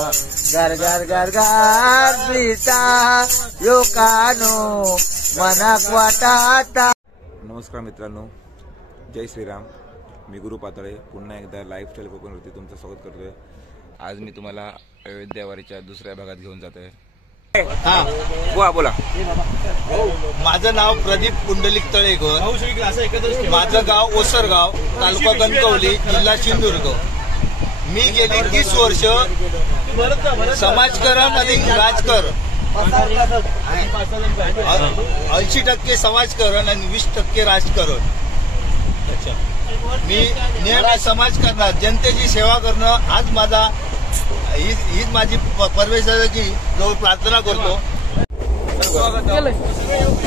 घर घर घर घर प्रीता लोकानो मनाक वाटाता। नमस्कार मित्रांनो, जय श्रीराम। मी गुरु पातळे पुन्हा एकदा लाईफस्टाईल कोकणवरती तुमचं स्वागत करतोय। आज मी तुम्हाला अयोध्यावारीच्या दुसऱ्या भागात घेऊन जातोय। बोला। माझं नाव प्रदीप पुंडलिक तळेकर, माझं गाव ओसरगाव, तालुका कणकवली, जिल्हा सिंधुदुर्ग। मी गेली 30 वर्ष समाजकारण आणि राजकारण, 80% समाजकारण आणि 20% राजकारण। मी नेहमी समाजकारणात जनतेची सेवा करणं आज माझा हीच माझी परमेश्वराची जवळ प्रार्थना करतो।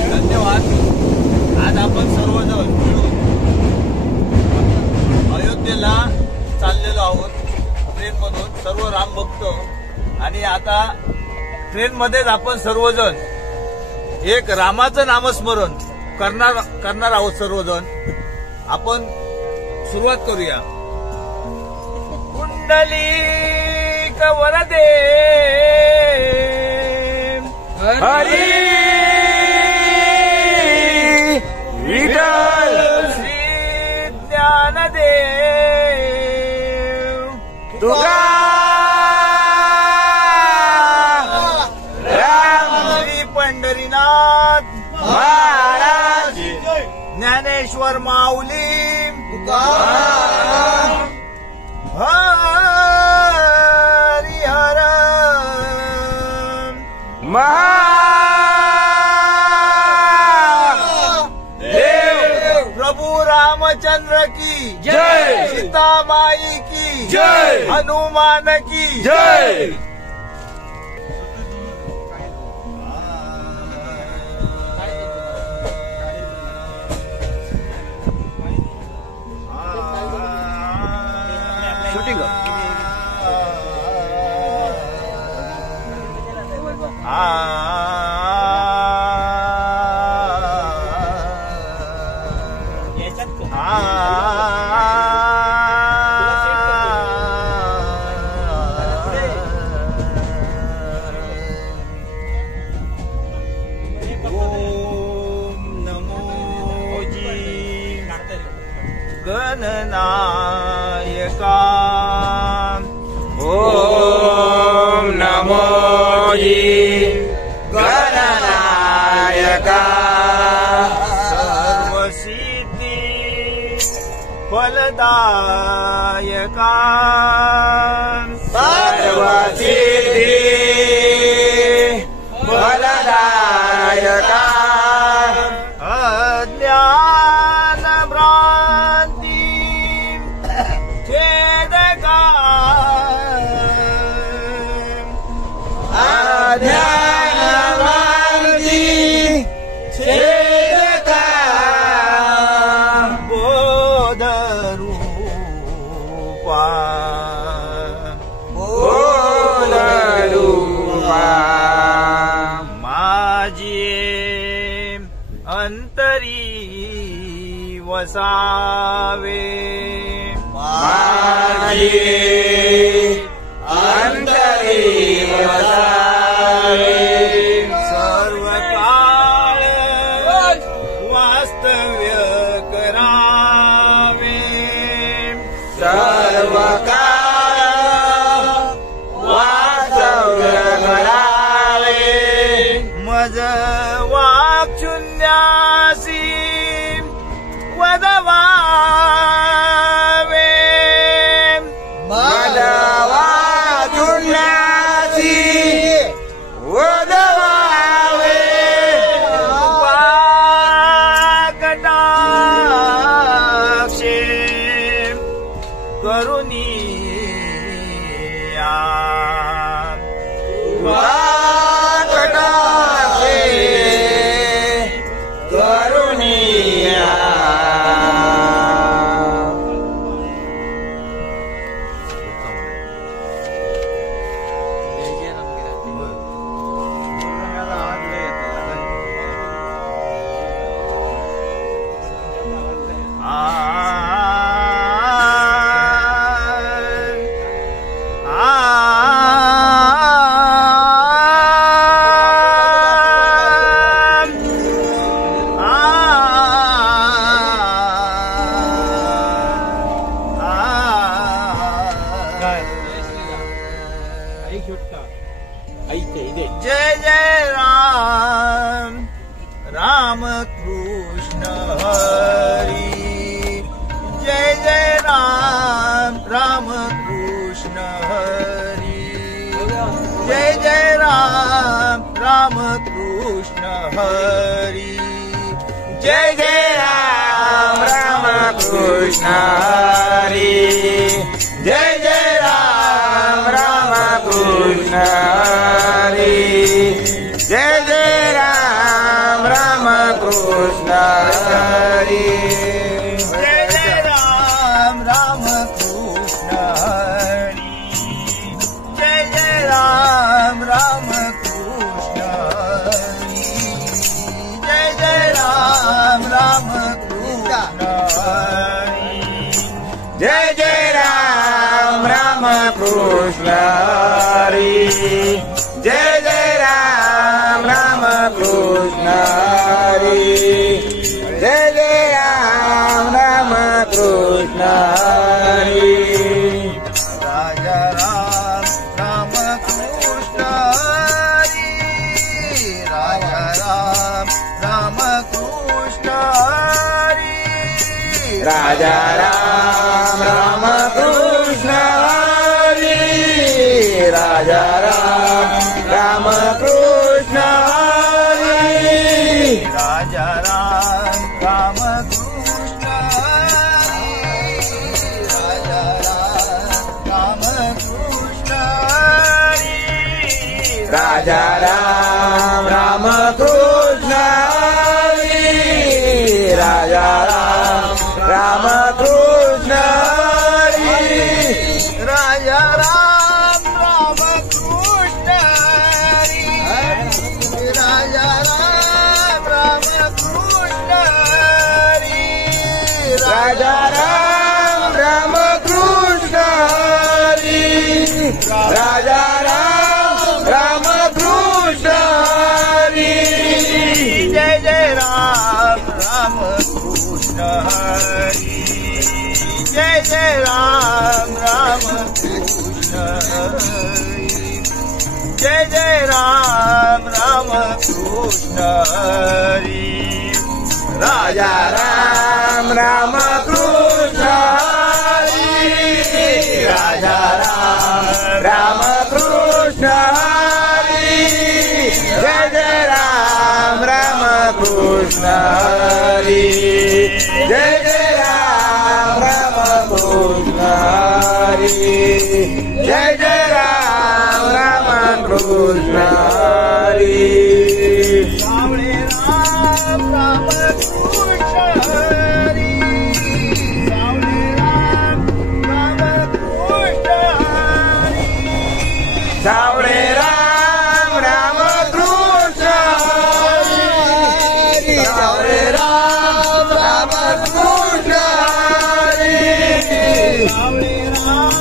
धन्यवाद। आज आपण सर्वजण मिळून अयोध्येला चाललेलो आहोत ट्रेन मधून, सर्व राम भक्त। आणि आता ट्रेन मध्येच आपण सर्वजण एक रामाचं नामस्मरण करणार आहोत सर्वजण। आपण सुरुवात करूया। कुंडलिक वरदे हरी विठ्ठल श्री ज्ञानदेव तुकाराम श्री पंढरीनाथ महाराज ज्ञानेश्वर माऊली हरिहर महादेव प्रभु रामचंद्र की जय, सीतामाई की जय, हनुमान की जय। शूटिंग गणनायका ओम नमो गणनायका सर्वसिद्धी फलदायका सर्वसिद्धी फलदायका अज्ञान भ्रांती छेदका ज्ञानवादी छेदका बोधरूपा बोलरूपा माझी अंतरी वसावे माझी अंतरी वसावे सर्व काळ वास्तव्य करावे सर्व काळ वास्तव्य करावे मज वाक्शून्यासी वदवावे मदवा जय जय राम राम कृष्ण हरी, जय जय राम राम कृष्ण हरी, जय जय राम राम कृष्ण हरी, जय जय राम राम कृष्ण हरी, जय जय राम राम कृष्ण हरी, जय जय राम राम कृष्ण हरी, जय जय राम राम कृष्ण हरी, जय जय राम राम कृष्ण हरी, जय जय राम राम कृष्ण हरी, जय जय राम राम कृष्ण हरी, जय जय राम राम कृष्ण हरी, जय जय राम राम कृष्ण हरी, राजा राम राम कृष्ण हरी, राजा राम राम कृष्ण हरी, राजा राम राम कृष्ण हरी, राजा राम राम कृष्ण हरी, राजा राम राम कृष्ण हरी, राजा राम राम कृष्ण हरी, राजा राम राम कृष्ण हरी, राजा राम राम कृष्ण हरी, राजा राम राम कृष्ण हरी, राजा राम राम कृष्ण हरी, राजा राम राम कृष्ण हरी, राजा राम राम कृष्ण हरी, जय जय राम राम कृष्ण हरी, जय जय राम राम कृष्ण हरी, जय जय राम राम कृष्ण हरी, राजा राम राम कृष्ण हरी, राजा राम राम कृष्ण हरी, जय जय राम राम कृष्ण हरी, जय जय राम राम कृष्ण हरी, जय जय राम राम कृष्ण हरी, सावळे राम राम कृष्ण हरी, सावळे राम राम कृष्ण हरी, सावळे राम राम कृष्ण हरी, सावळे राम राम कृष्ण हरी, सावळे राम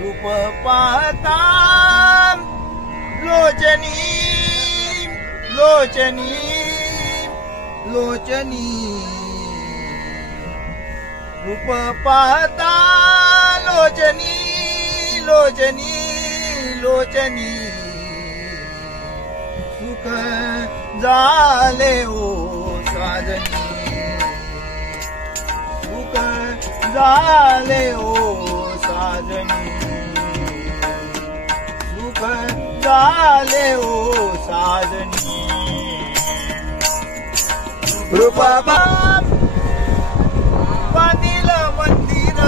रूप पाहता लोचनी लोचनी लोचनी, रूप पाहता लोचनी लोचनी लोचनी, सुख झाले ओ साजनी, सुख झाले ओ साजनी, सुख झाले ओ साजनी, रूप बांधिल मंदिर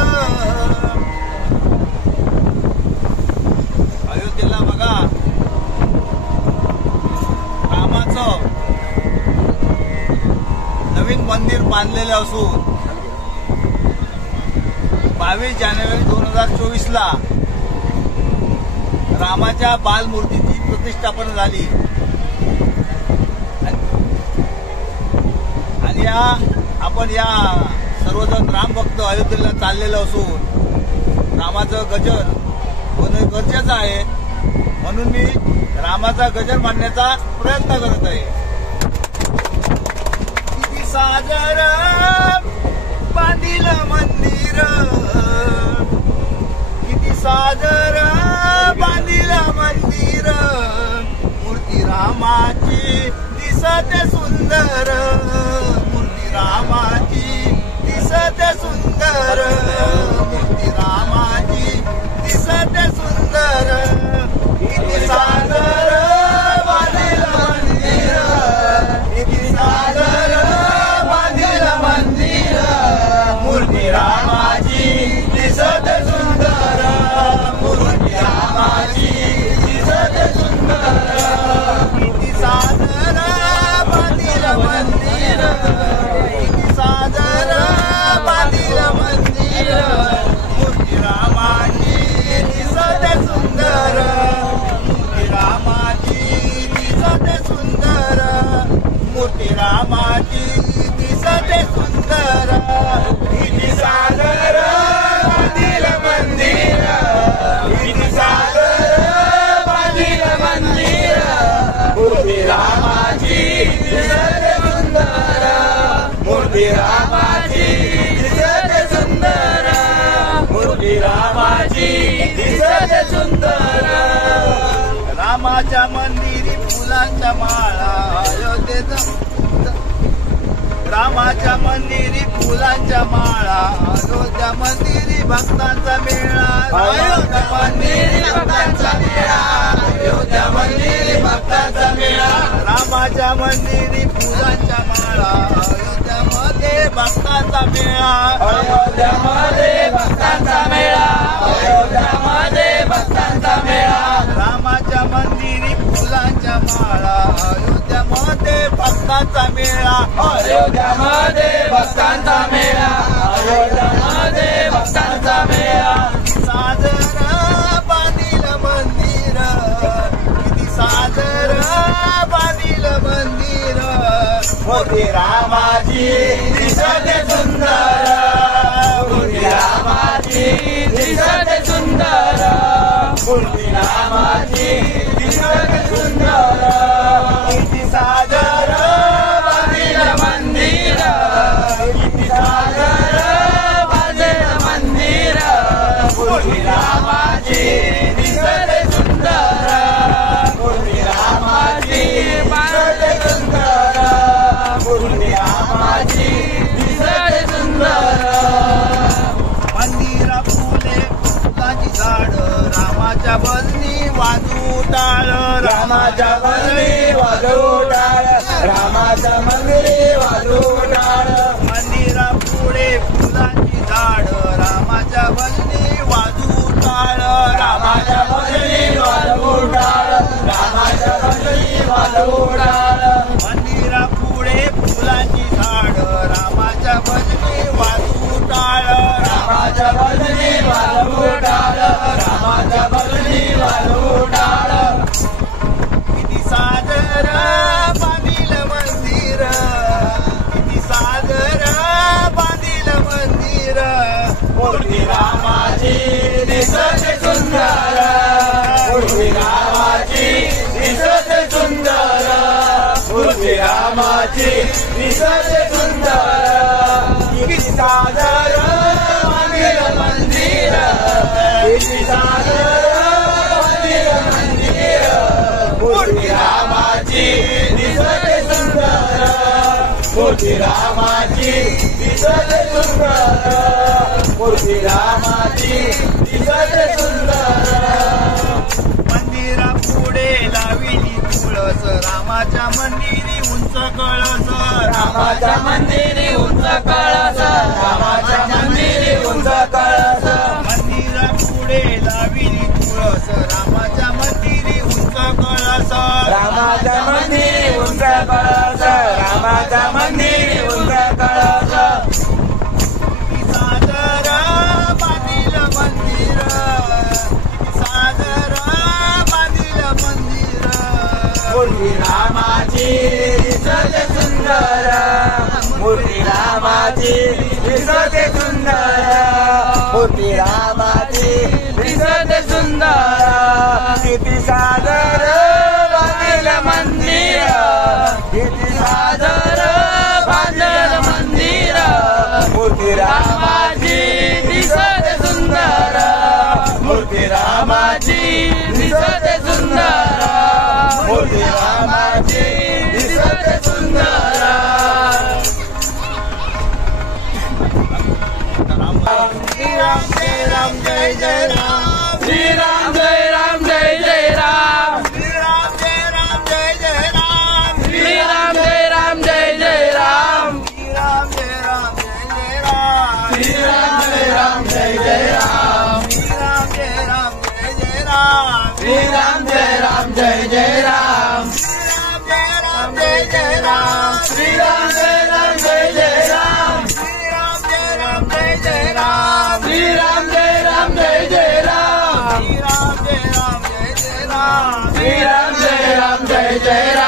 चाललेले असून 22 जानेवारी 2024 ला रामाच्या बालमूर्तीची प्रतिष्ठापना झाली आणि आपण या सर्वजण रामभक्त अयोध्येला चाललेलो असून रामाचं गजर होणं गरजेचं आहे म्हणून मी रामाचा गजर मांडण्याचा प्रयत्न करत आहे. किती सादर बांधिल मंदिर, किती सादर बांधिल मंदिर, मूर्ती रामाची दिसते सुंदर, मूर्ती रामाची दिसते सुंदर, मूर्ती रामाची दिसते सुंदर. किती सादर बांधिल मंदिर, किती सादर बांधिल मंदिर, मूर्ती रामाची दिसते सुंदर, मूर्ती रामाची दिसते सुंदर. किती सादर बांधिल मंदिर, किती सादर बांधिल मंदिर, मूर्ती रामाची दिसते सुंदर, मूर्ती रामाची दिसते सुंदर, मूर्ती रामाची दिसते सुंदर. किती सादर बांधिल मंदिर, किती सादर बांधिल मंदिर, मूर्ती रामाची दिसते सुंदर, मूर्ती रामाची दिसते सुंदर, मूर्ती रामाची दिसते सुंदर. रामाच्या मंदिरी फुलांच्या माळा अयोध्येत, रामाच्या मंदिरी फुलांच्या माळा, अयोध्या मंदिरी भक्तांचा मेळा, अयोध्या मंदिरी भक्तांचा मेळा, अयोध्या मंदिरी भक्तांचा मेळा. रामाच्या मंदिरी फुलांच्या माळा, अयोध्यामध्ये भक्तांचा मेळा, अयोध्यामध्ये भक्तांचा मेळा, अयोध्यामध्ये भक्तांचा मेळा. रामाच्या मंदिरी फुलांच्या माळा, अयोध्यामध्ये भक्तांचा मेळा, अयोध्यामध्ये भक्तांचा मेळा, अयोध्यामध्ये भक्तांचा मेळा. किती सादर बांधिल मंदिर, किती सादर बांधिल मंदिर, मूर्ती रामाची दिसते सुंदर, मूर्ती रामाची दिसते सुंदर, मूर्ती रामाची दिसते सुंदर. किती सादर बांधिल मंदिर, किती सादर बांधिल मंदिर, मूर्ती रामाची दिसते सुंदर, मूर्ती रामाची दिसते सुंदर, मूर्ती रामाची दिसते सुंदर. मंदिरा फुले फुलाची झाड, रामाच्या बदली वाजू टाळ, रामाच्या बदली वाजू टाळ, रामाच्या मंदिरी वाजू टाळ. मंदिरा पुढे फुलाची झाड, रामाच्या बदली वाजू टाळ, रामाच्या बदली वाजू टाळ, रामाच्या बदली वाजू टाळ. मंदिरा पुढे फुलाची झाड, रामाच्या बदली वाजू टाळ, रामाच्या बदली वाजू टाळ, रामाच्या बदली वाजू टाळ. किती सादर बांधिल मंदिर, किती सादर बांधिल मंदिर, मूर्ती रामाची दिसते सुंदर, मूर्ती रामाची दिसते सुंदर, मूर्ती रामाची दिसते सुंदर. किती सादर बांधिल मंदिर, किती सादर बांधिल मंदिर, मूर्ती रामाची दिसते सुंदर, मूर्ती रामाची दिसते सुंदर, मूर्ती रामाची दिसते सुंदर. मंदिरा पुढे लाविली तुळस, रामाच्या मंदिरी उंच कळस, रामाच्या मंदिरी उंच कळस, रामाच्या मंदिरी उंच कळस. मंदिरा पुढे लाविली तुळस, रामाच्या मंदिरी उंच कळस, रामाच्या मंदिरी उंच कळस, रामाच्या मंदिरी उंच कळस. रामाची दिसते सुंदर मूर्ती रामाची दिसते सुंदर किती सादर बांधलं मंदिर किती सादर बांधलं मंदिर मूर्ती रामाची दिसते सुंदर मूर्ती रामाची दिसते सुंदर मूर्ती रामाची दिसते सुंदर श्री राम जय राम जय जय राम श्री राम जय राम जय जय राम श्री राम जय राम जय जय राम श्री राम जय राम जय जय राम श्री राम जय राम जय जय राम श्री राम जय राम जय जय राम श्री राम जय राम जय जय राम श्री राम जय राम जय जय राम श्री राम जय राम जय जय राम श्री राम जय राम जय जय राम श्री राम जय राम जय जय राम श्री राम जय राम जय जय राम श्री राम जय राम जय जय राम श्री राम जय राम जय जय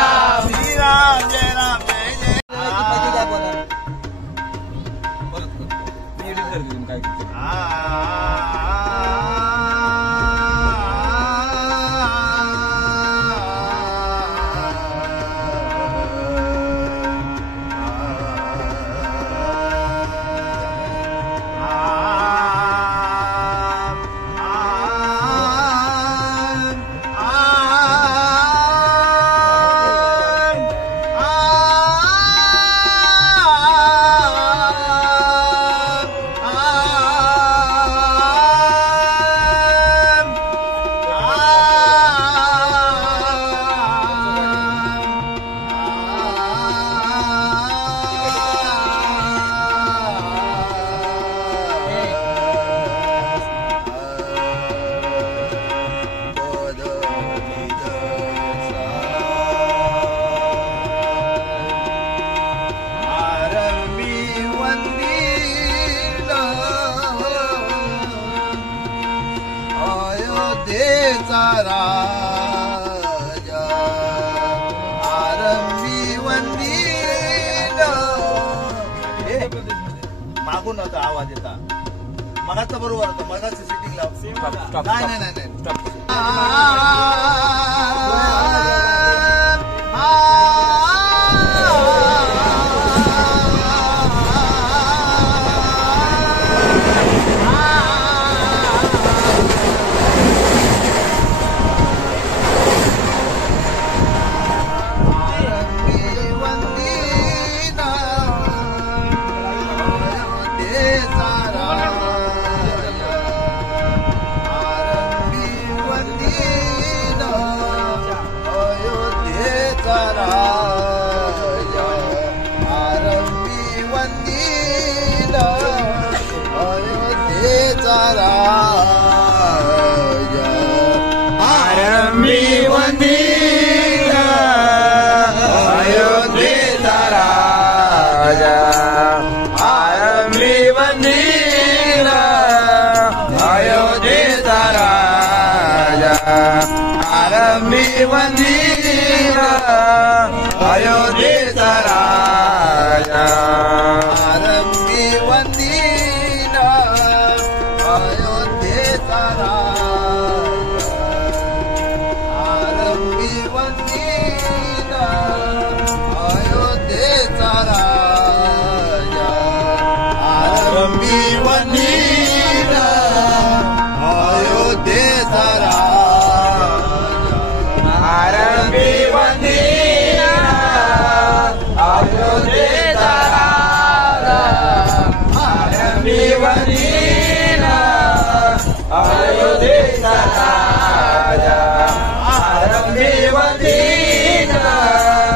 राजा आरंभी वंदीन मागून होता आवाज येता मगाच बरोबर होतं मगाच सिटिंग लाव नाही नाही नाही आरंभी वंदीन अयोध्येचा राजा आरंभी वंदीन अयोध्येचा राजा आरंभी वंदीन अयोध्येचा राजा आरंभी वंदीन अयोध्येचा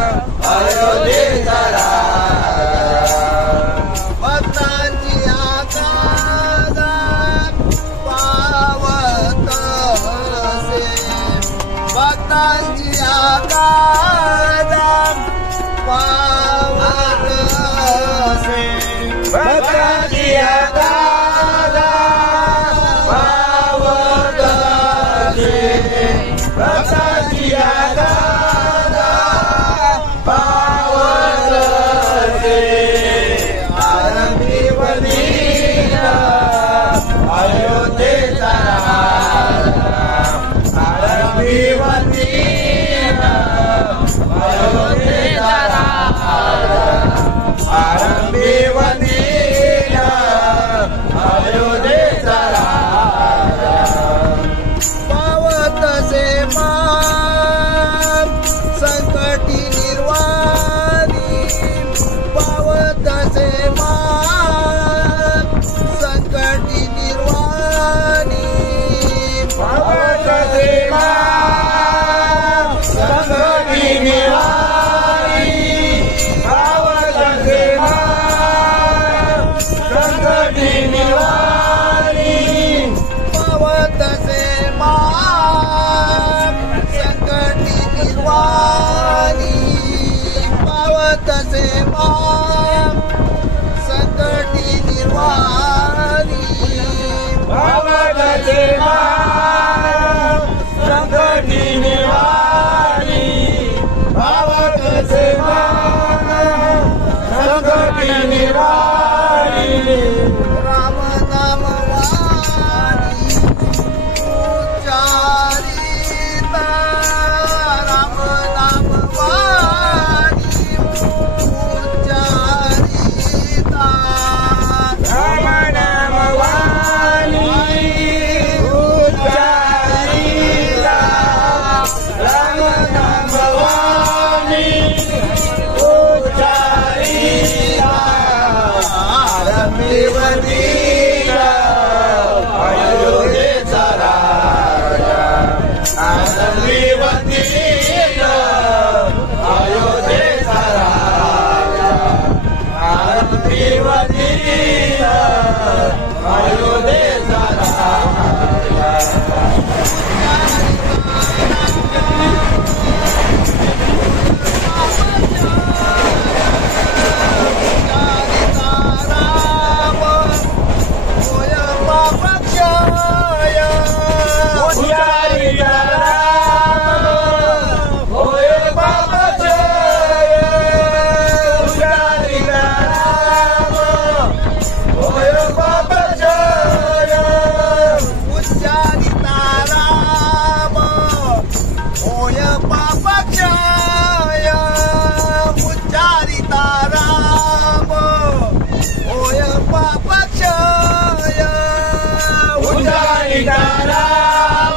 सीताराम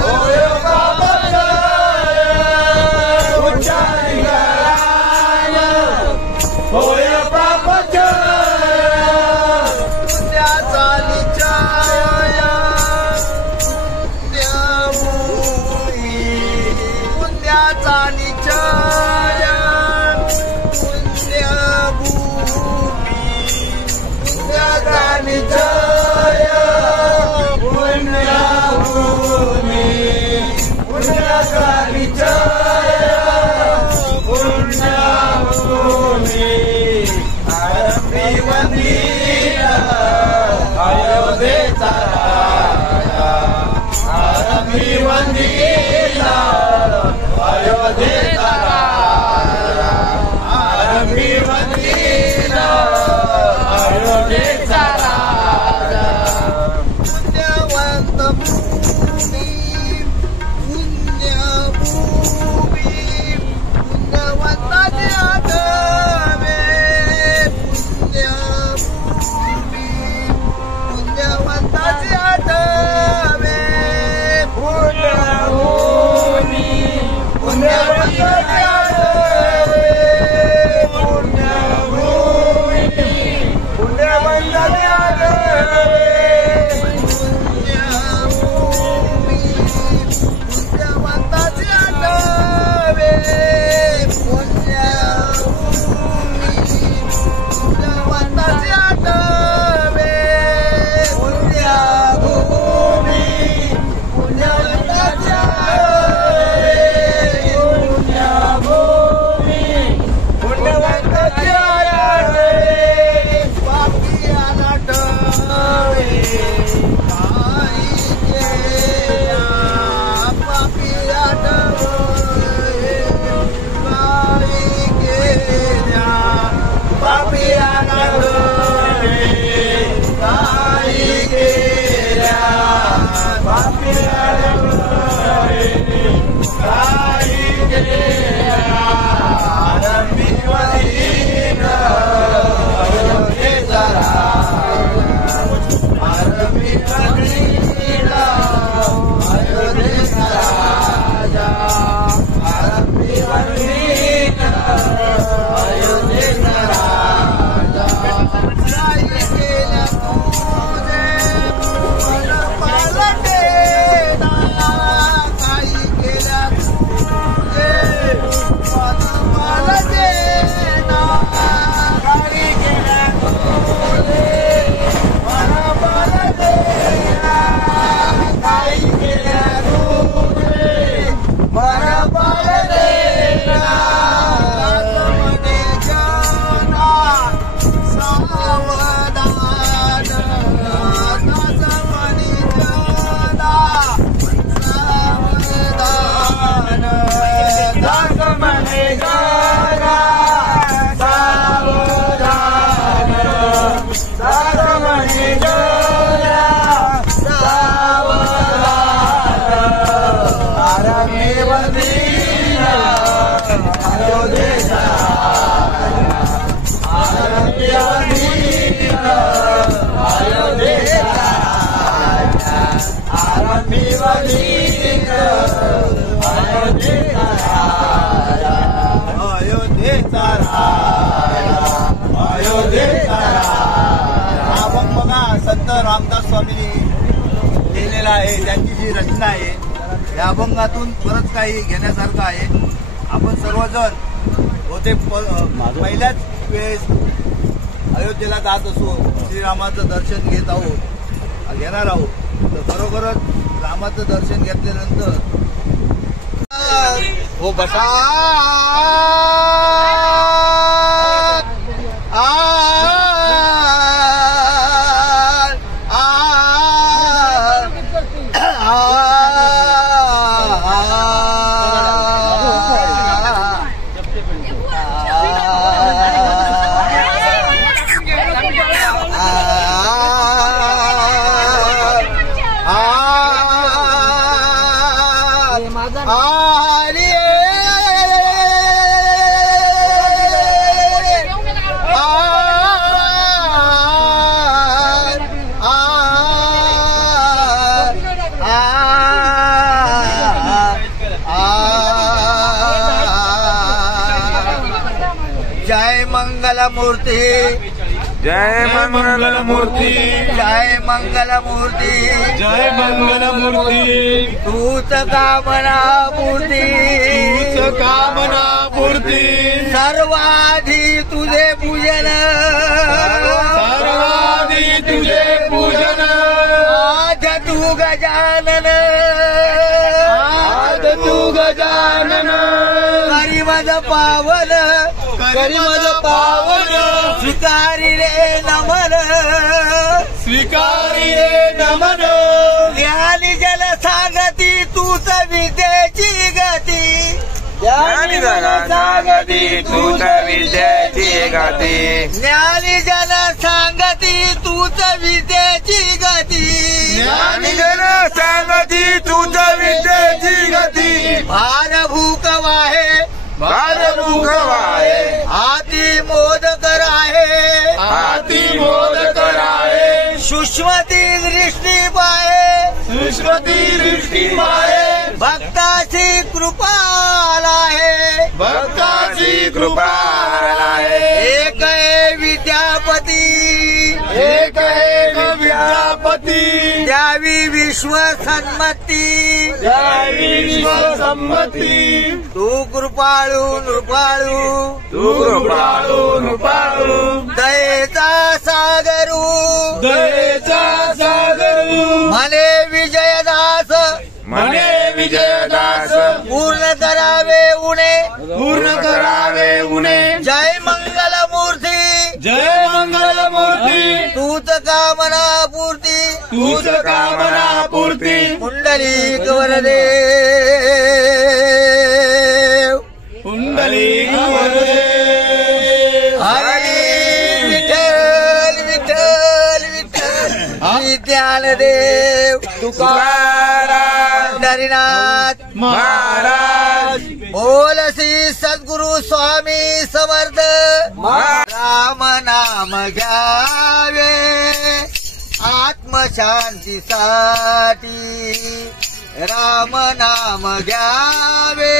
होय बाबा उच्चारी राम होय बाबा पुण्याचा निश्चय पुण्याचा निश्चय पुण्यभूमी पुण्याचा निश्चय पुण्यभूमी पुण्याचा निश्चय पुण्यभूमी आरंभी वंदिला अयोध्येचा राजा आरंभी वंदिला अयोध्येचा राजा आरंभी वंदिला अयोध्येचा राजा पुण्यवंत भूमी पुण्यभूमी पुण्यवंताचे आठवे पुण्यभूमी पुण्यवंताचे आठवे पुण्यभूमी पुण्यवंताचे आठवे पुण्यभूमी पुण्यवंताचे आठवे पुण्यभूमी पुण्यवंताचे आठवे पुण्यभूमी पुण्यवंताचे आठवे पुण्यभूमी पुण्यवंताचे आठवे पुण्यभूमी पुण्यवंताचे आठवे पापियाला टळे काही केल्या पापिया टळे काही केल्या पापियाला टळे काही केल्या पापियाला टळे काही केल्या आरंभी वंदिला अयोध्येचा राजा आरंभी वंदिला अयोध्येचा राजा आरंभी वंदिला अयोध्येचा राजा काही केल्या तुझे मन पालटेना काही केल्या तुझे मन पालटेना काही केल्या तुझे मन पालटेना काही केल्या तुझे मन पालटेना राजमने जना सावधान राजमने जना सावधान राजमने जना सावधान राजमने जना सावधान आरंभी वंदिला अयोध्येचा राजा आरंभी वंदिला अयोध्येचा राजा आरंभी वंदिला अयोध्येचा राजा अयोध्येचा राजा अयोध्येचा राजा हा अभंग बघा संत रामदास स्वामींनी लिहिलेला आहे त्यांची जी रचना आहे या अभंगातून बरंच काही घेण्यासारखं आहे आपण सर्वजण होते पहिल्याच वेळेस अयोध्येला जात असून श्रीरामाचं दर्शन घेणार आहोत तर बरोबरच रामाचं दर्शन घेतल्यानंतर हो बसा मंगलमूर्ती जय मंगलमूर्ती जय मंगलमूर्ती जय मंगलमूर्ती तूच कामना पूर्ती कामना पूर्ती सर्वाधी तुझे पूजन सर्वाधी तुझे पूजन आज तू गजानन आज तू गजानन करी मज पावन करी मज पावन स्वीकारी रे नमन स्वीकारी रे नमन ज्ञानी जल सांगती तूच विद्येची गती ज्ञानी जन सांगती तूच विद्येची गती ज्ञानी जन सांगती तूच विद्येची गती ज्ञानी जन सांगती तूच विद्येची गती भार भूक वाहे भारमुख वाहे हाती मोदक राहे हाती मोदक राहे सुष्मती दृष्टी पाहे सुष्मती दृष्टी पाहे भक्ताची कृपा आहे भक्ताची कृपा आहे एक विद्यापती एक एक विद्यापती द्यावी विश्व सन्मती द्यावी विश्व संमती तू कृपाळू नृपाळू तू कृपाळू कृपाळू दयेचा सागरू दयेचा सागरू म्हणे विजयदास म्हणे विजयदास पूर्ण करावे उणे पूर्ण करावे उणे जय मंगलमूर्ती जय मंगलमूर्ती तूच कामना पूर्ती तूच कामना पूर्ती पुंडलिक वरदे पुंडलिक वरदे हरी विठ्ठल विठ्ठल विठ्ठल ज्ञानदेव तुकाराम पंढरीनाथ महाराज बोलसी सद्गुरु स्वामी समर्थ राम नाम घ्यावे आत्मशांतीसाठी राम नाम घ्यावे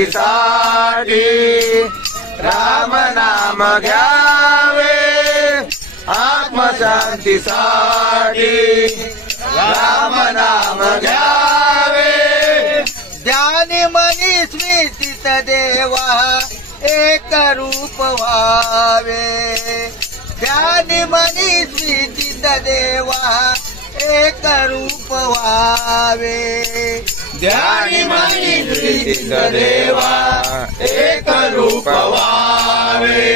आत्मशांतीसाठी राम नाम घ्यावे आत्मशांतीसाठी राम नाम घ्यावे ध्यानी मनी स्मृतीत देवा एक रूप व्हावे ध्यानी मनी स्मृतीत देवा एक रूप व्हावे ध्यानी मनी स्मृतीत देवा एक रूप व्हावे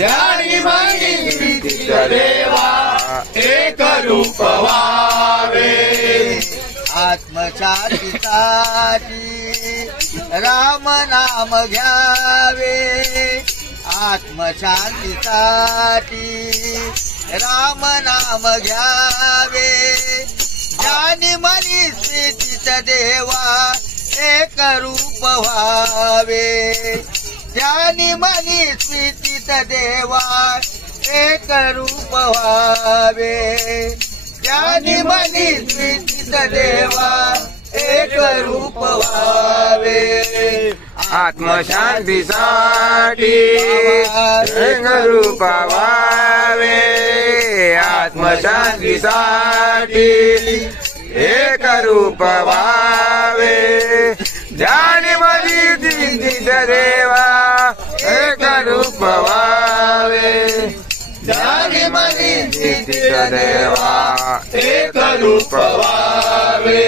ध्यानी मनी स्मृतीत देवा एक रूप व्हावे आत्मशांतीसाठी राम नाम घ्यावे आत्मशांतीसाठी राम नाम घ्यावे ज्ञानी मनी स्मृतीत देवा एक रूप व्हावे ज्ञानी मनी स्मृतीत देवा एक रूप व्हावे ज्ञानी मनी स्मृतीत देवा एक रूप व्हावे आत्मशांतीसाठी एक रूप व्हावे आत्मशांतीसाठी एक रूप व्हावे ज्ञानी मनी स्मृतीत देवा एक रूप व्हावे ध्यानी मनी स्मृतीत देवा एक रूप व्हावे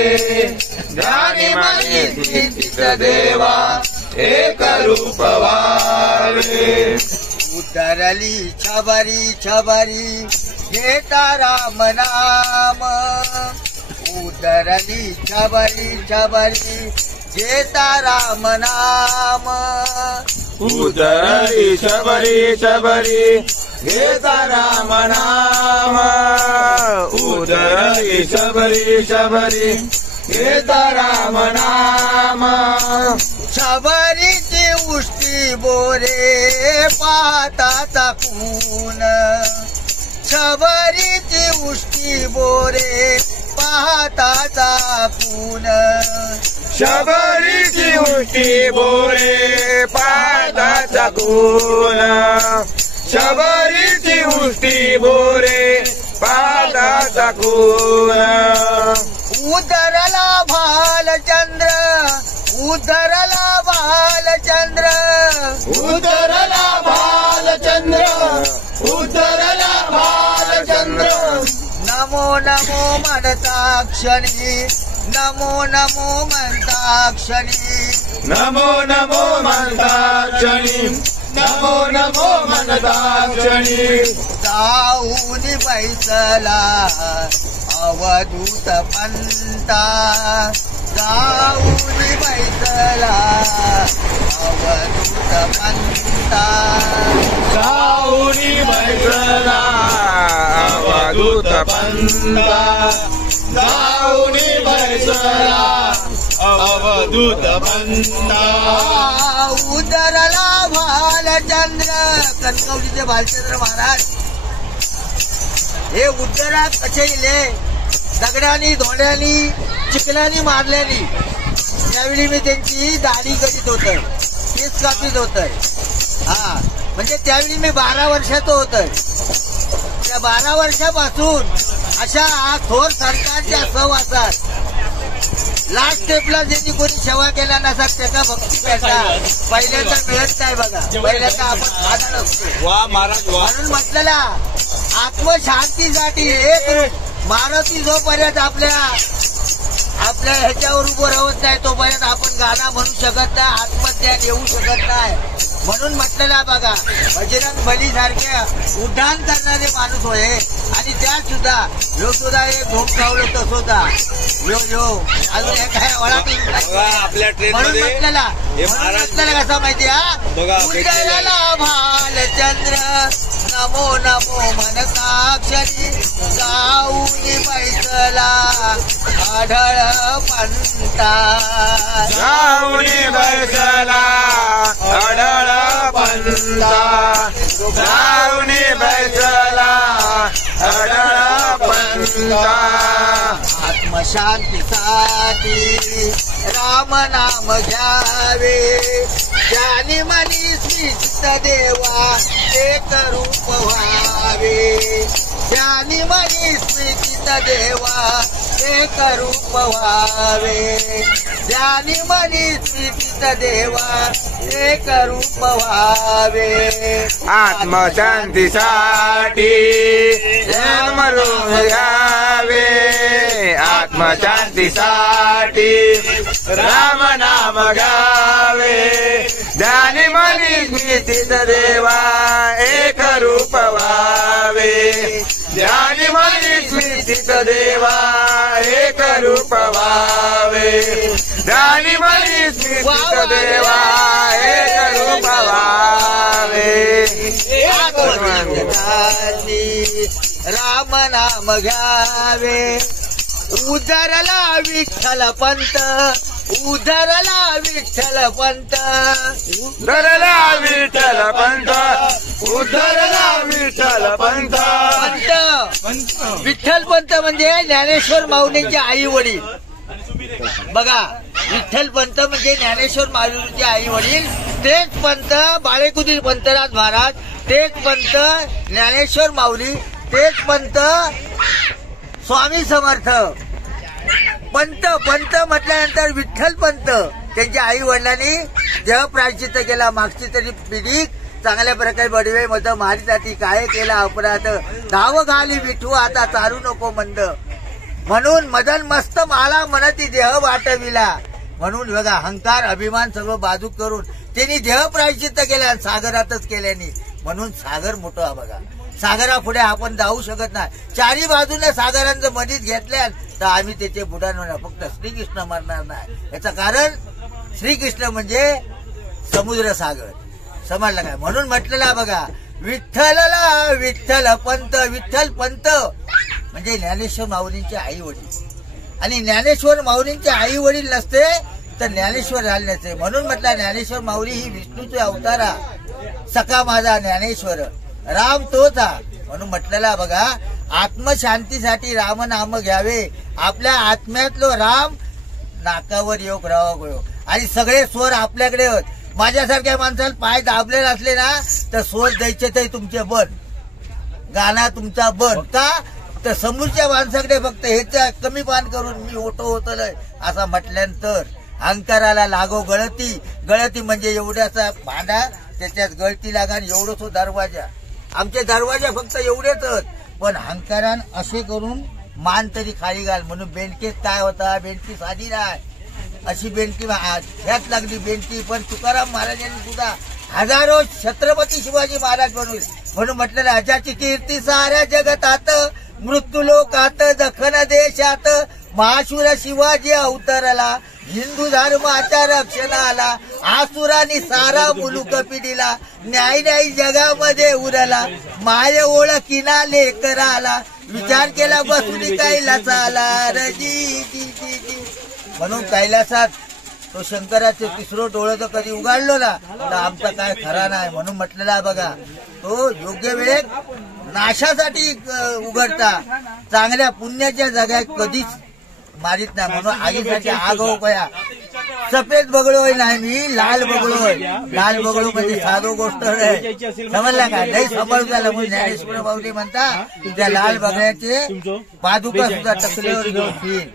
ध्यानी मनी स्मृतीत देवा एक रूप व्हावे उतरली छबरी छबरी घेता राम नाम उतरली छबरी छबरी घेता राम नाम उतरली शबरी शबरी घेता राम नाम उतरली शबरी शबरी घेता राम नाम छबरीची उष्टी बोरे पाताचा खून छबरीची उष्टी बोरे पाताचा खून शबरीची उष्टी बोरे पादाचा कोण शबरीची उष्टी बोरे पादाचा कोण उतरला भालचंद्र उतरला भालचंद्र उतरला भालचंद्र उतरला भालचंद्र नमो नमो म्हणता क्षणी नमो नमो म्हणता क्षणी नमो नमो म्हणता क्षणी नमो नमो म्हणता क्षणी जाऊन बैसला अवधूत पंता जाऊन बैसला अवधूत पंता जाऊनी बैसला अवधूत पंता जाऊनी बैसला अवधूत पंता उतरला भालचंद्र कणकवलीचे भालचंद्र महाराज हे उतरा कसे इले दगडानी धोंड्यानी चिखलानी मारल्यानी त्यावेळी मी त्यांची दाढी करीत होतोय केस कापीत होतोय हा म्हणजे त्यावेळी मी 12 वर्षाचं होतोय त्या 12 वर्षापासून अशा थोर सरकारच्या सहवासात लास्ट स्टेपला ज्यांनी कोणी सेवा केला नसा त्याचा भक्ती पेटा पहिल्यांदा मिळत नाही बघा पहिल्यांदा आपण आधार असतो वा महाराज वा म्हणून म्हटलेला आत्मशांतीसाठी एक मारुती जोपर्यंत आपल्या ह्याच्यावर उभं राहत नाही तोपर्यंत आपण गाणं म्हणू शकत नाही आत्मज्ञान येऊ शकत नाही म्हणून म्हटलेला बघा बजरंग बली सारख्या उड्डाण करणारे माणूस होय आणि त्या सुद्धा ह्यो सुद्धा एक घोम खावलं तसं होता ह्यो अजून एक काय ओळख आपल्या ट्रेन म्हणून मध्ये म्हटलेला हे महाराज कसा माहिती बघा, उदयाला भालचंद्र नमो नमो मनसाक्षरी जाऊनी बैसला आढळ पंता जाऊनी बैसला आढळ पंता जाऊनी बैसला आढळ पंता आत्मशांतीसाठी राम नाम घ्यावे ज्ञानी मनी स्मित देवा एक रूप व्हावे ज्ञानी मनी स्मित देवा एक रूप व्हावे ज्ञानी मनी स्मित देवा एक रूप व्हावे आत्मशांतीसाठी जन्मरून घ्यावे आत्मशांतीसाठी राम नाम गावे ज्ञानी मनी स्मित देवा एक रूप व्हावे ज्ञानी मनी स्मित देवा एक रूप व्हावे ज्ञानी मनी स्मित देवा एक रूप व्हावे राम नाम घ्यावे उदरला विठ्ठल पंत उदरला विठ्ठल पंत उद्धरला विठ्ठल पंत उद्धरला विठ्ठल पंत पंत विठ्ठल पंत म्हणजे ज्ञानेश्वर माऊलींचे आई वडील बघा विठ्ठल पंत म्हणजे ज्ञानेश्वर माऊलींचे आई वडील तेच पंत बाळेकुदी पंतराज महाराज तेच पंत ज्ञानेश्वर माऊली तेच पंत स्वामी समर्थ पंत पंत म्हटल्यानंतर विठ्ठल पंत त्यांच्या आई वडिलांनी देह प्रायश्चित्त केला मागची तरी पिढी चांगल्या प्रकारे बडवे मत मारी जाती काय केला अपराध धाव घाली विठू आता चालू नको मंद म्हणून मदन मस्त माला म्हणती देह वाटविला म्हणून बघा अहंकार अभिमान सर्व बाजूक करून त्यांनी देह प्रायश्चित्त केल्या सागरातच केल्याने म्हणून सागर मोठा बघा सागरापुढे आपण जाऊ शकत नाही चारी बाजूने सागरांचं मधीत घेतल्या तर आम्ही त्याचे बुडाणार फक्त श्रीकृष्ण मरणार नाही याचं कारण श्रीकृष्ण म्हणजे समुद्र सागर समजलं काय म्हणून म्हटलेला बघा विठ्ठलला विठ्ठल पंत विठ्ठल पंत म्हणजे ज्ञानेश्वर माऊलींचे आई वडील आणि ज्ञानेश्वर माऊलींचे आई वडील नसते तर ज्ञानेश्वर झाले नसते म्हणून म्हटलं ज्ञानेश्वर माऊली ही विष्णूचे अवतारा सखा माझा ज्ञानेश्वर राम तोच हा म्हणून म्हटलेला बघा आत्मशांतीसाठी राम नाम घ्यावे आपल्या आत्म्यातलो राम नाकावर योग रावा गयो आणि सगळे स्वर आपल्याकडे होत. माझ्यासारख्या माणसाला पाय दाबलेले असले ना तर स्वर द्यायचे ते तुमचे बन, गाणं तुमचा बन का तर समोरच्या माणसाकडे फक्त ह्याचा कमी पान करून मी होतलय असं म्हटल्यानंतर अहंकाराला लागो गळती. गळती म्हणजे एवढ्याचा भांडा त्याच्यात गळती लागा आणि एवढं तो दरवाजा. आमचे दरवाजा फक्त एवढेच पण अहंकारान असे करून मान तरी खाली घाल म्हणून बेंडकेत काय होता बेंडकी साधी नाही अशी बेंडकी ह्यात लागली बेंडकी. पण तुकाराम महाराजांनी सुद्धा हजारो छत्रपती शिवाजी महाराज म्हणून म्हटलेलं अजाची कीर्ती साऱ्या जगतात मृत्यू लोकात दखन देशात महाशूर शिवाजी अवतरला हिंदू धर्माच्या रक्षणाला आसुरानी सारा मुलुक पिढीला न्याय जगामध्ये उरला माय ओळखीना लेकराला विचार केला बसून कैलासाला रजी जी जी जी म्हणून कैलासात तो शंकराचे तिसरं डोळं तर कधी उघडलो ना तर आमचा काय खरा नाही म्हणून म्हटलेला बघा तो योग्य वेळेत नाशासाठी उघडता चांगल्या पुण्याच्या जाग्यात कधीच मारित नाही म्हणून आगीसाठी आग हो कया. सफेद बगळोय नाही मी लाल बगळोय. लाल बगळो म्हणजे साधो गोष्ट नाही समजला का नाही समज झालं म्हणून ज्ञानेश्वर बावली म्हणता त्या लाल बगळ्याचे पादुका सुद्धा टकलेवर घेऊन फिर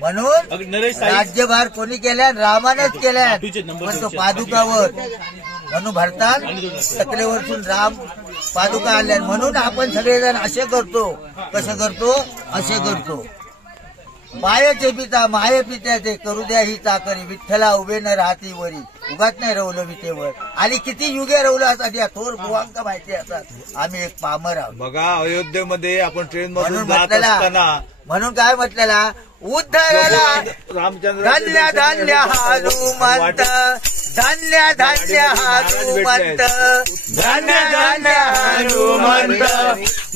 म्हणून राज्यभार कोणी केल्या रामानच केल्या पण तो पादुकावर म्हणून भारतात टकलेवरतून राम पादुका आल्या म्हणून आपण सगळेजण असे करतो. कसं करतो असे करतो. मायेचे पिता माये पित्याचे करू द्या ही चाकरी विठ्ठला उभे न राहती वरी उगाच नाही रवलं विटेवर आणि किती युगे रवलं असतात या थोर भुवांक माहिती असतात आम्ही एक पामर आहोत. बघा अयोध्येमध्ये आपण ट्रेन म्हणून म्हटलेला म्हणून काय म्हटलेला उद्धरला रामचंद्र धन्य धन्य हनुमंत धन्य धन्य हनुमंत धन्य धन्य हनुमंत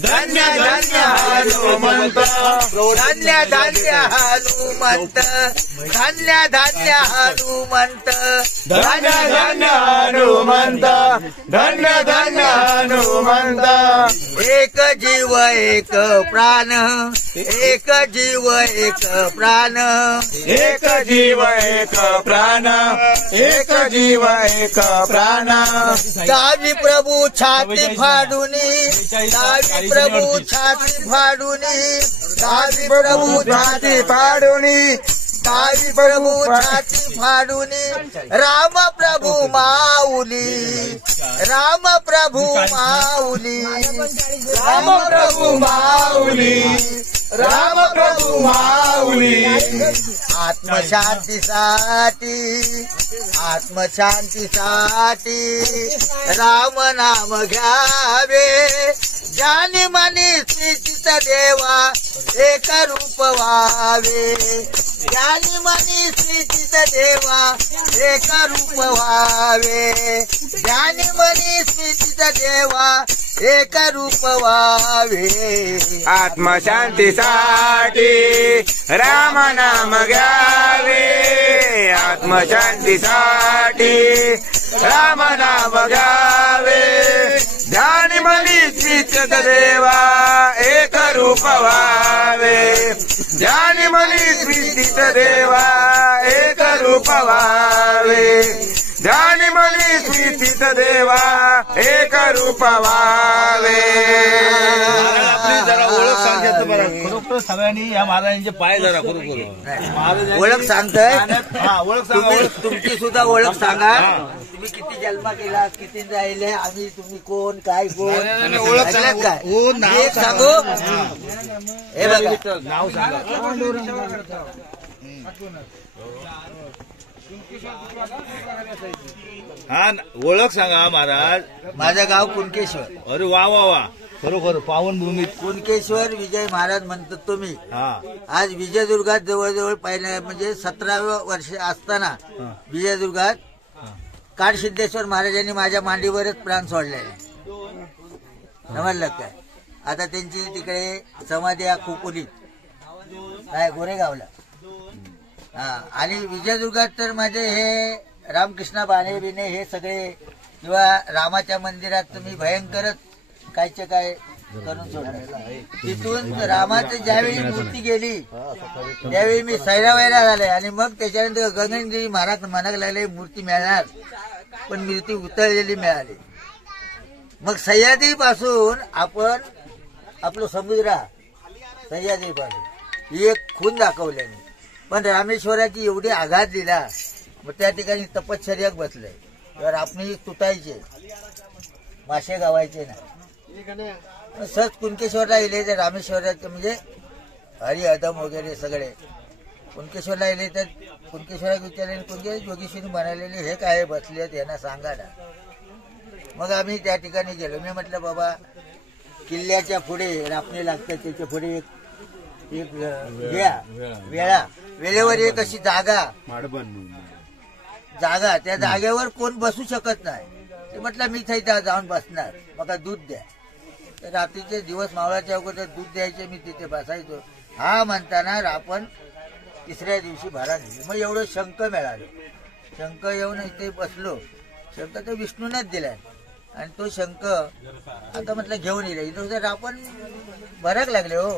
धन्य धन्य हनुमंत धन्य धन्य हनुमंत धन्य धन्य हनुमंत धन्य धन्य हनुमंत धन्य धन्य हनुमंत एक जीव एक प्राण एक जीव एक प्राण एक जीव एक प्राण एक जीव एक प्राण दावी प्रभू छाती फाडूनी दावी प्रभू छाती फाडूनी दावी प्रभू छाती पाडुनी दावी प्रभू छाती फाडूनी राम प्रभू माऊली राम प्रभू माऊली राम प्रभू माऊली राम प्रभू माऊली आत्मशांतीसाठी राम नाम घ्यावे ज्यानी मनी स्थितीत देवा एक रूप व्हावे ज्यानी मनी स्थितीत देवा एक रूप व्हावे ज्यानी मनी स्थितीत देवा एक रूप व्हावे आत्मशांतीसाठी राम नाम घ्यावे आत्मशांतीसाठी राम नाम घ्यावे ध्यानी मनी स्थित देवा एक रूप व्हावे ध्यानी मनी स्थित देवा एक रूप व्हावे ध्यानी मनी स्थित देवा एक रूप व्हावे. आपली जरा ओळख सांगायचं बरं खरोखर सगळ्यांनी या महाराजांचे पाय जरा खरोखर ओळख सांगतोय ओळख सांगा तुमची सुद्धा ओळख सांगा. तुम्ही किती जन्म केला किती राहिले आम्ही तुम्ही कोण काय कोण ओळख काय हो नाव एक सांगू हे बघा नाव सांगा. हा ओळख सांगा महाराज. माझं गाव कुणकेश्वर. अरे वा वा वा खरोखर पावनभूमीत कुणकेश्वर विजय महाराज म्हणतात तुम्ही. हा आज विजयदुर्गात जवळजवळ पहिल्या म्हणजे 17व्या वर्ष असताना विजयदुर्गात काळसिद्धेश्वर महाराजांनी माझ्या मांडीवरच प्राण सोडलेले समजलं काय. आता त्यांची तिकडे समाधी आहे खोपोलीत काय गोरेगावला. आणि विजयदुर्गात तर माझे हे रामकृष्ण बाणे बिने हे सगळे किंवा रामाच्या मंदिरात तुम्ही भयंकरच कायचे काय करून सोडलं. तिथून रामाची ज्यावेळी मूर्ती गेली त्यावेळी मी सैरावैरा झाले आणि मग त्याच्यानंतर गगनगिरी महाराज म्हणायला लागले मूर्ती मिळणार, पण मूर्ती उतरलेली मिळाली. मग सह्याद्री पासून आपण आपलं समुद्र सह्याद्री पासून ही एक खून दाखवल्याने, पण रामेश्वराची एवढी आघात दिला मग त्या ठिकाणी तपश्चर्याक बसलंय. तर आपण तुटायचे मासे गावायचे ना. सहज कुणकेश्वरला गेले तर रामेश्वराचे म्हणजे हरी अदम वगैरे सगळे कुणकेश्वरला गेले तर कुणकेश्वराला विचारले कुणके जोगेश्वरी बनवलेले हे काय बसले यांना सांगा ना. मग आम्ही त्या ठिकाणी गेलो. मी म्हटलं बाबा किल्ल्याच्या पुढे रापणे लागतं, त्याच्या पुढे एक वेळेवर एक अशी जागा त्या जागेवर कोण बसू शकत नाही. ते म्हटलं मी तिथे जाऊन बसणार, मग दूध द्या. तर रात्रीचे दिवस मावळाच्या अगोदर दूध द्यायचे, मी तिथे बसायचो. हा म्हणताना आपण तिसऱ्या दिवशी भरा दिली. मग एवढं शंख मिळालं. शंख येऊन इथे बसलो. शंख तर विष्णूनच दिलाय आणि तो शंख आता म्हटलं घेऊन येईल. इथं आपण भरक लागले. हो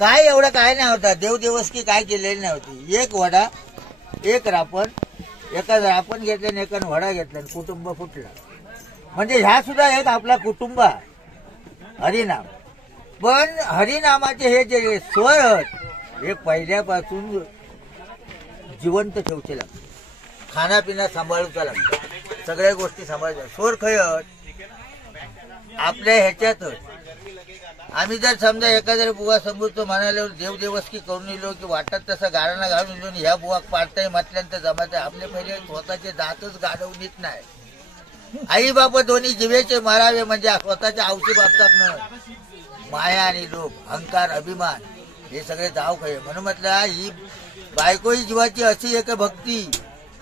काय एवढं काय नाही होता. देवदेवस्की काय केलेली नव्हती. एक वडा एक रापण, एका रापण घेतलं आणि एका वडा घेतला आणि कुटुंब फुटलं. म्हणजे ह्या सुद्धा एक आपला कुटुंब हरिनाम. पण हरिनामाचे हे जे स्वर आहेत हे पहिल्यापासून जिवंत ठेवचे लागतात. खानापिना सांभाळूचा लागतं, सगळ्या गोष्टी सांभाळायच्या. स्वर खयत आपल्या ह्याच्यातच. आम्ही जर समजा एखाद्या बुवा समोरतो म्हणाले देवदेवस्की करून येलो की वाटत तसं गाड्यांना घालून येलो ह्या बुवा पाडताय म्हटल्यानंतर जमायचं. आपले पहिले स्वतःचे दातच गाडवून येत नाही. आई बाप दोन्ही जिवेचे मारावे म्हणजे स्वतःच्या आवशी बाबतात न माया आणि लोभ, अहंकार, अभिमान हे सगळे दाव खय. म्हणून म्हटलं ही बायकोही जीवाची अशी एक भक्ती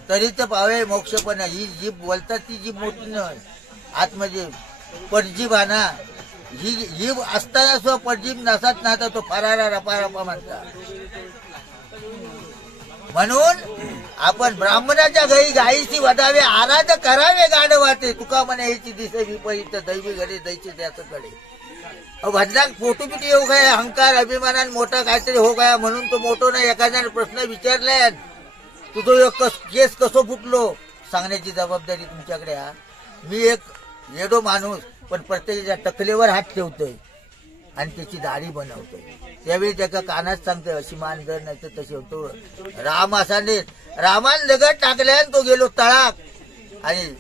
तरीच पावे मोक्ष. पण ही जीभ बोलतात ती जीभ मोठी नाही, आतमध्ये परजीभाना ही जीभ असताना सुद्धा परजीभ नसत ना तर तो फरारा रपा रपा म्हणतात. म्हणून आपण ब्राह्मणाच्या घरी गायीची वदावे आराध करावे गाढवाते. तुका म्हणे ह्याची दिसे विपरीत दैवी घरी द्यायचे त्याचं कडे. भजनाक फोटो पिटी येऊ गया, अहंकार अभिमानान मोठा काहीतरी हो गया म्हणून तो मोठो नाही. एखाद्याने प्रश्न विचारलाय तुझं केस कसं फुटलो सांगण्याची जबाबदारी तुमच्याकडे. हा मी एक येडो माणूस पण प्रत्येकाच्या टकलेवर हात ठेवतोय आणि त्याची दाढी बनवतोय. त्यावेळी त्याच्या कानात सांगतोय अशी मान जर नाही तर तशी होतो. राम असा रामान दगड टाकल्यान तो गेलो तळाक आणि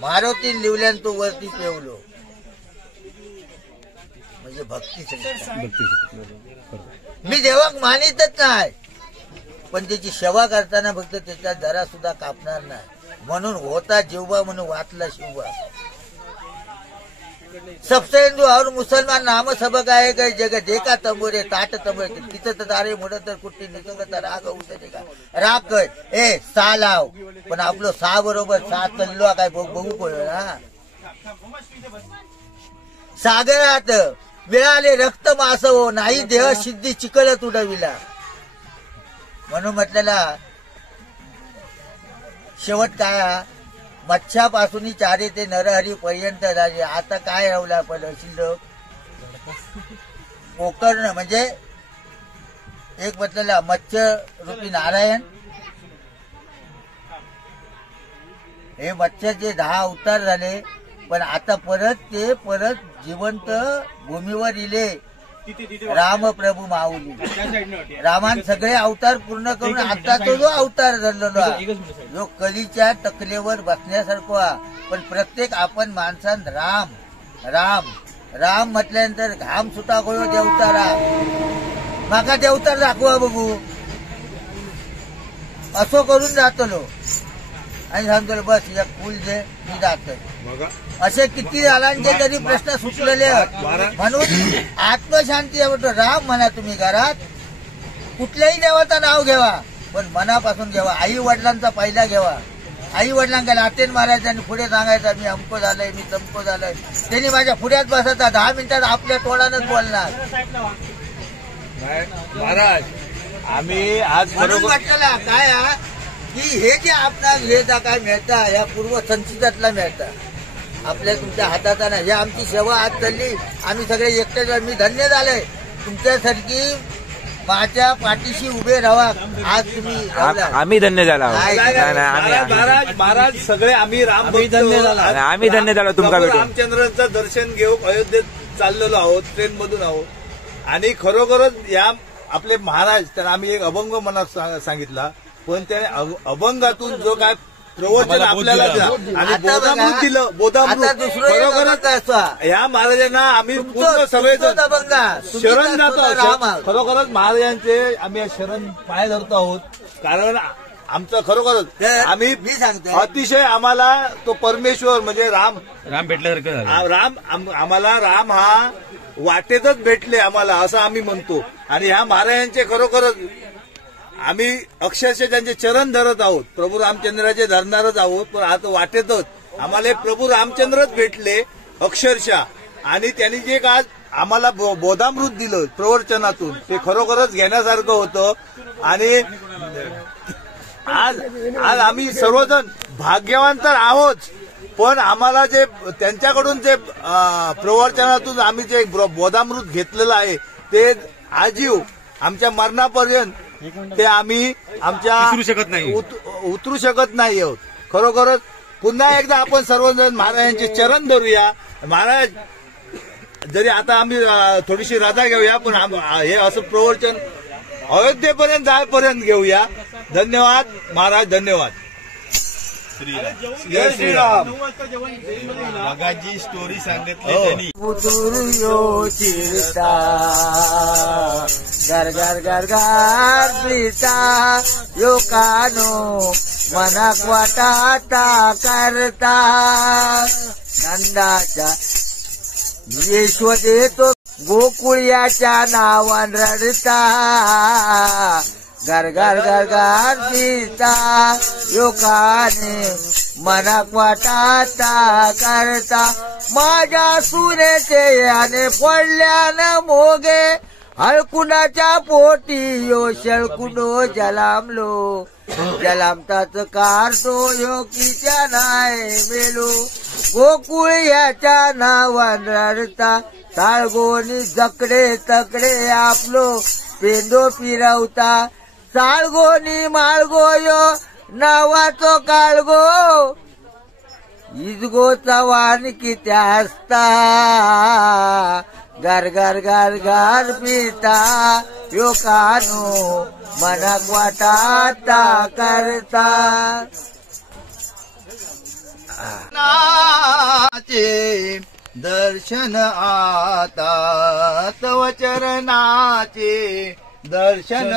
मारुतीन लिवल्यान तो वरती पेवलो. म्हणजे भक्ती. मी देवाक मानितच नाही पण त्याची सेवा करताना फक्त त्याचा जरा सुद्धा कापणार नाही. म्हणून होता जीवबा म्हणून वाचला शिवबा. सबसे हिंदू और मुसलमान नाम सबक आहे काय जग देखा तंबोरे ताट तंबोरे तिथं तर दारे मोड तर कुठे निसंगता राग होऊ का राग काय ए सा लाव. पण आपलं सा बरोबर सा चाललो काय बघू पडलं ना. सागरात मिळाले रक्त मासव नाही देह सिद्धी चिकल तुडविला. म्हणून म्हटलेला शेवट काय मच्छापासून चारे ते नरहरी पर्यंत झाले. आता काय रावला पहिलं शिल्लक गोकर्ण म्हणजे एक म्हटलेला मत्स्य रूपी नारायण. हे मत्स्याचे 10 अवतार झाले पण आता परत जिवंत भूमीवर इले राम प्रभू माऊली. रामान सगळे अवतार पूर्ण करून आता तो जो अवतार धरलेला जो कलीच्या टकलेवर बसण्यासारखा. पण प्रत्येक आपण माणसान राम राम राम म्हटल्यानंतर घाम सुटा गयो देवतारा माका देवतार दाखवा बघू असो करून जातलो आणि सांगतो बस एक फुल दे मी जातोय. असे किती झालांचे तरी प्रश्न सुटलेले. म्हणून आत्मशांती राम म्हणा तुम्ही घरात कुठल्याही देवाचं नाव घ्यावा पण मनापासून घ्यावा. आई वडिलांचा पहिला घ्यावा. आई वडिलांना लातेन मारायचं आणि पुढे सांगायचं मी अमको झालंय मी तमको झालंय. त्यांनी माझ्या पुढ्यात बसायचा 10 मिनिटात आपल्या तोंडानच बोलणार. महाराज आम्ही आज म्हणून म्हटलं काय की हे जे आपणास हे काय मिळतं या पूर्व संचितातला मिळतं आपल्या तुमच्या हाताचा नाही. हे आमची सेवा आज चालली, आम्ही सगळे एकटेच. मी धन्य झालोय तुमच्यासारखी माझ्या पाठीशी उभे राहा. आज तुम्ही आम्ही धन्य झाला. महाराज सगळे आम्ही धन्य झाला. आम्ही धन्य झालो तुमका भेटून. रामचंद्रांचं दर्शन घेऊन अयोध्येत चाललेलो आहोत, ट्रेन मधून आहोत. आणि खरोखरच या आपले महाराज तर आम्ही एक अभंग मनात सांगितला, पण त्या अभंगातून जो काय प्रवचन आपल्याला दिलं आणि बोधामृत दिलं, बोधामृत खरोखरच ह्या महाराजांना आम्ही पूर्ण सगळे शरण जातो. खरोखरच महाराजांचे आम्ही शरण पाय धरतो आहोत. कारण आमचं खरोखरच आम्ही मी सांगतो अतिशय आम्हाला तो परमेश्वर म्हणजे राम भेटल्यासारखं झालं. राम आम्हाला राम हा वाटेतच भेटले आम्हाला असं आम्ही म्हणतो. आणि ह्या महाराजांचे खरोखरच आम्ही अक्षरशः त्यांचे चरण धरत आहोत. प्रभू रामचंद्राचे धरणारच आहोत, पण आता वाटेतच आम्हाला प्रभू रामचंद्रच भेटले अक्षरशः. आणि त्यांनी जे आज आम्हाला बोधामृत दिलं प्रवचनातून, ते खरोखरच घेण्यासारखं होतं. आणि आज आम्ही सर्वजण भाग्यवान तर आहोत, पण आम्हाला जे त्यांच्याकडून जे प्रवचनातून आम्ही जे बोधामृत घेतलेलं आहे ते आजीव आमच्या मरणापर्यंत ते आम्ही आमच्या उतरू शकत नाही आहोत. खरोखरच पुन्हा एकदा आपण सर्वजण महाराजांचे चरण धरूया. महाराज जरी आता आम्ही थोडीशी रजा घेऊया, पण हे असं प्रवचन अयोध्येपर्यंत जायपर्यंत घेऊया. धन्यवाद महाराज, धन्यवाद. जय श्रीराम. मगाची स्टोरी सांगितली त्यांनी. घर घर घर घर प्रीता यो कानो मनाक वाटाता करता नंदाच्या यशोदेतो गोकुळ्याच्या नावान रडता. घर घर घर घर प्रीता यो काने मनाक वाटाता करता. माझ्या सुनेचे याने पडल्यानं मोगे हळकुंडाच्या पोटी यो शळकुंडो जलामलो. जलामताच कारतो यो कित्या नाही मेलो. गोकुळ याच्या नावान रडता साळगोनी जकडे तकडे आपलो पेंदो फिरवता. साळगोनी माळगो यो नावाचो काळगो इजगो चव्हाण कित्या हसता. घर घर घर घर पिता यो कानो मनाक वाटाता करता. नाचे दर्शन आता तव चरणाचे दर्शन